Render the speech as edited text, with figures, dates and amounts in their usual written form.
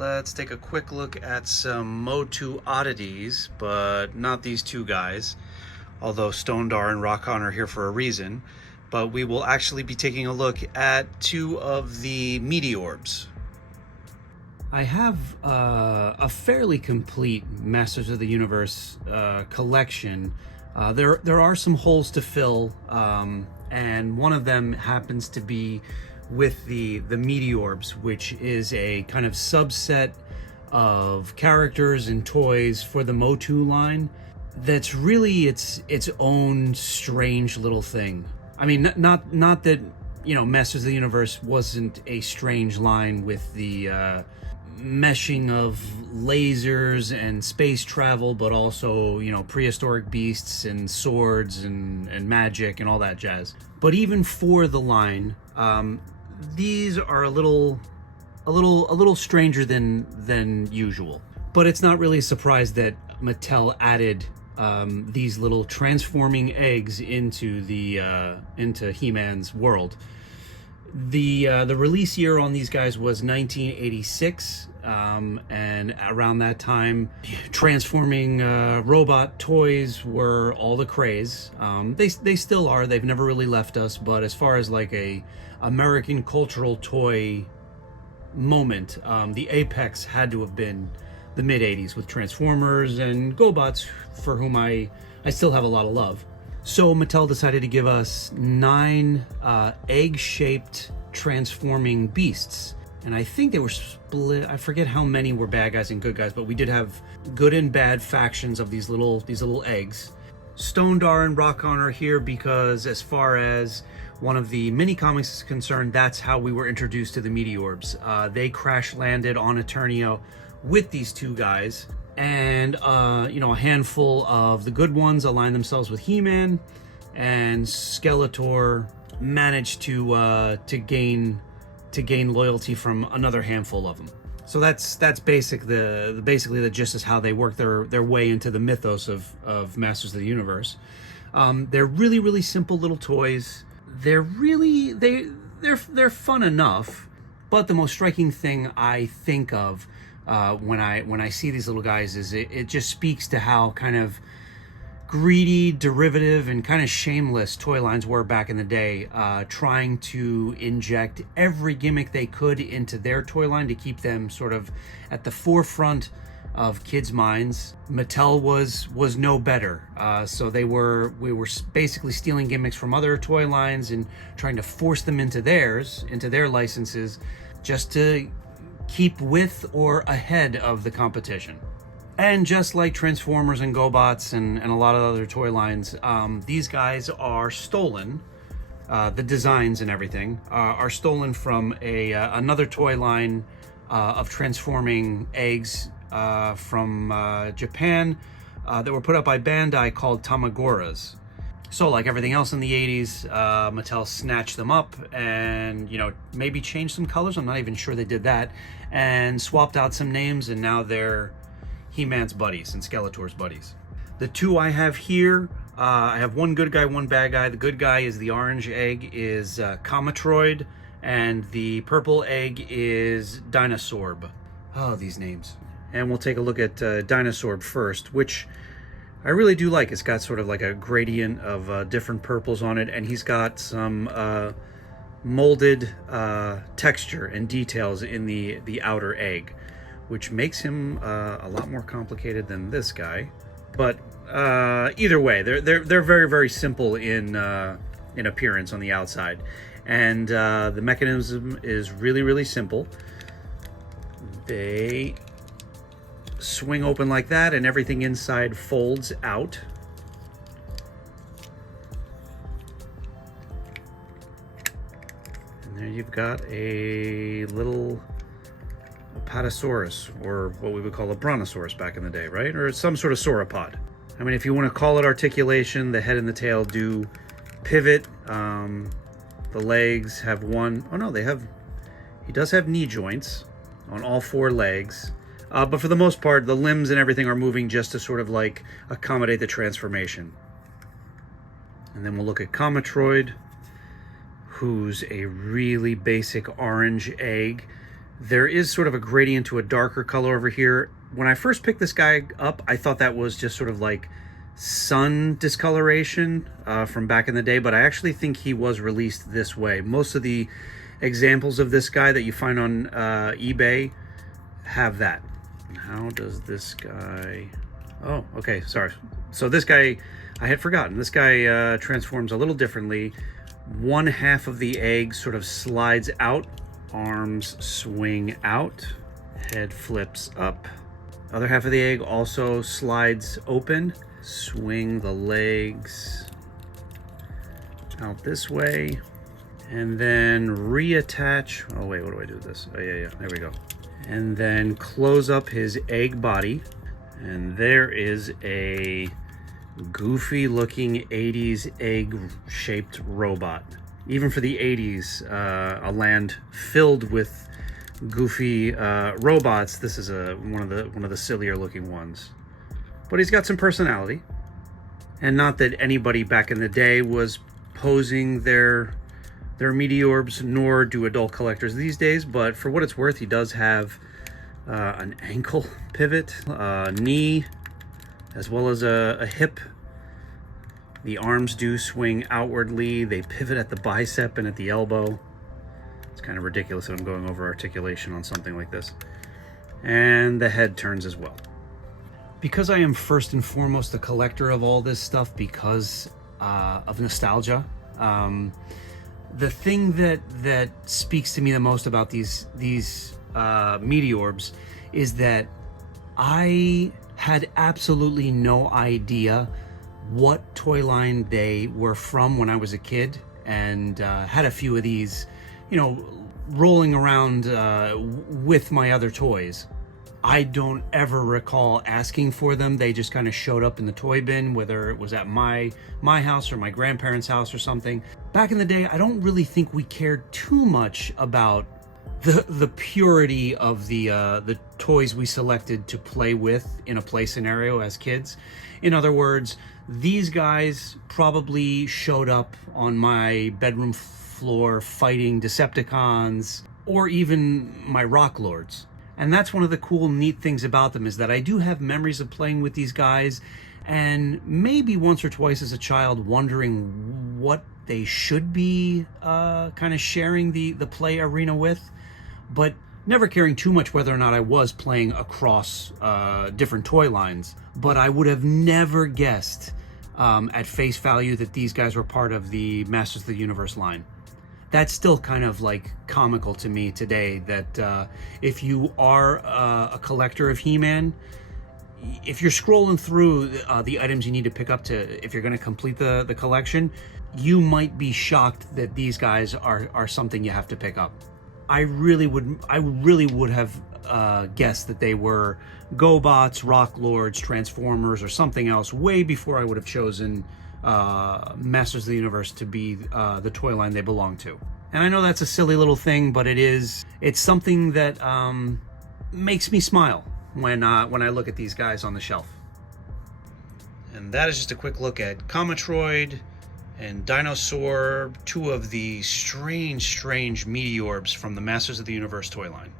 let's take a quick look at some Motu oddities, but not these two guys, although Stondar and Rockon are here for a reason. But we will actually be taking a look at two of the Meteorbs. I have a fairly complete Masters of the Universe collection. There are some holes to fill, and one of them happens to be with the Meteorbs, which is a kind of subset of characters and toys for the Motu line that's really its own strange little thing. I mean, not that, you know, Masters of the Universe wasn't a strange line with the meshing of lasers and space travel, but also, you know, prehistoric beasts and swords and magic and all that jazz. But even for the line, these are a little stranger than usual. But it's not really a surprise that Mattel added these little transforming eggs into He-Man's world. The release year on these guys was 1986, and around that time, transforming robot toys were all the craze. They still are. They've never really left us. But as far as like a American cultural toy moment, the apex had to have been the mid-'80s with Transformers and GoBots, for whom I still have a lot of love. So Mattel decided to give us 9 egg-shaped transforming beasts. And I think they were split. I forget how many were bad guys and good guys, but we did have good and bad factions of these little eggs. Stondar and Rockon are here because, as far as one of the mini comics is concerned, that's how we were introduced to the Meteorbs. They crash landed on Eternio with these two guys, and you know, a handful of the good ones aligned themselves with He-Man, and Skeletor managed to gain loyalty from another handful of them. So that's basically the gist is how they work their way into the mythos of Masters of the Universe. They're really simple little toys. They're fun enough, but the most striking thing I think of when I see these little guys is it just speaks to how kind of greedy, derivative, and kind of shameless toy lines were back in the day, trying to inject every gimmick they could into their toy line to keep them sort of at the forefront of kids' minds. Mattel was no better, so we were basically stealing gimmicks from other toy lines and trying to force them into their licenses, just to keep with or ahead of the competition. And just like Transformers and GoBots and a lot of other toy lines, these guys are stolen. The designs and everything are stolen from another toy line of transforming eggs from Japan that were put up by Bandai called Tamagoras. So like everything else in the 80s, Mattel snatched them up and, you know, maybe changed some colors. I'm not even sure they did that, and swapped out some names, and now they're He-Man's buddies and Skeletor's buddies. The two I have here, I have one good guy, one bad guy. The good guy is the orange egg is Cometroid, and the purple egg is Dinosorb. Oh, these names. And we'll take a look at Dinosorb first, which I really do like. It's got sort of like a gradient of different purples on it, and he's got some molded texture and details in the outer egg, which makes him a lot more complicated than this guy. But either way, they're very simple in appearance on the outside, and the mechanism is really simple. They swing open like that, and everything inside folds out. And there you've got a little Apatosaurus, or what we would call a Brontosaurus back in the day, right? Or some sort of sauropod. I mean, if you want to call it articulation, the head and the tail do pivot. The legs have he does have knee joints on all 4 legs. But for the most part, the limbs and everything are moving just to sort of like accommodate the transformation. And then we'll look at Cometroid, who's a really basic orange egg. There is sort of a gradient to a darker color over here. When I first picked this guy up, I thought that was just sort of like sun discoloration from back in the day, but I actually think he was released this way. Most of the examples of this guy that you find on eBay have that. How does this guy... Oh, okay, sorry. So this guy, I had forgotten. This guy transforms a little differently. One half of the egg sort of slides out, arms swing out, head flips up. Other half of the egg also slides open. Swing the legs out this way, and then reattach. Oh wait, what do I do with this? Oh yeah, there we go. And then close up his egg body, and there is a goofy looking 80s egg shaped robot. Even for the 80s, a land filled with goofy robots, this is one of the sillier looking ones. But he's got some personality. And not that anybody back in the day was posing their Meteorbs, nor do adult collectors these days, but for what it's worth, he does have an ankle pivot, knee, as well as a hip. The arms do swing outwardly. They pivot at the bicep and at the elbow. It's kind of ridiculous that I'm going over articulation on something like this. And the head turns as well. Because I am first and foremost a collector of all this stuff because of nostalgia, the thing that speaks to me the most about these Meteorbs is that I had absolutely no idea what toy line they were from when I was a kid, and had a few of these, rolling around with my other toys. I don't ever recall asking for them. They just kind of showed up in the toy bin, whether it was at my house or my grandparents' house or something. Back in the day, I don't really think we cared too much about the purity of the toys we selected to play with in a play scenario as kids. In other words, these guys probably showed up on my bedroom floor fighting Decepticons or even my Rock Lords. And that's one of the cool, neat things about them, is that I do have memories of playing with these guys, and maybe once or twice as a child wondering what they should be kind of sharing the play arena with, but never caring too much whether or not I was playing across different toy lines. But I would have never guessed at face value that these guys were part of the Masters of the Universe line. That's still kind of like comical to me today, that if you are a collector of He-Man, if you're scrolling through the items you need to pick up if you're going to complete the collection, you might be shocked that these guys are something you have to pick up. I really would have guessed that they were GoBots, Rock Lords, Transformers, or something else way before I would have chosen Masters of the Universe to be the toy line they belong to. And I know that's a silly little thing, but it's something that makes me smile when I look at these guys on the shelf. And that is just a quick look at Cometroid and Dinosorb, two of the strange Meteorbs from the Masters of the Universe toy line.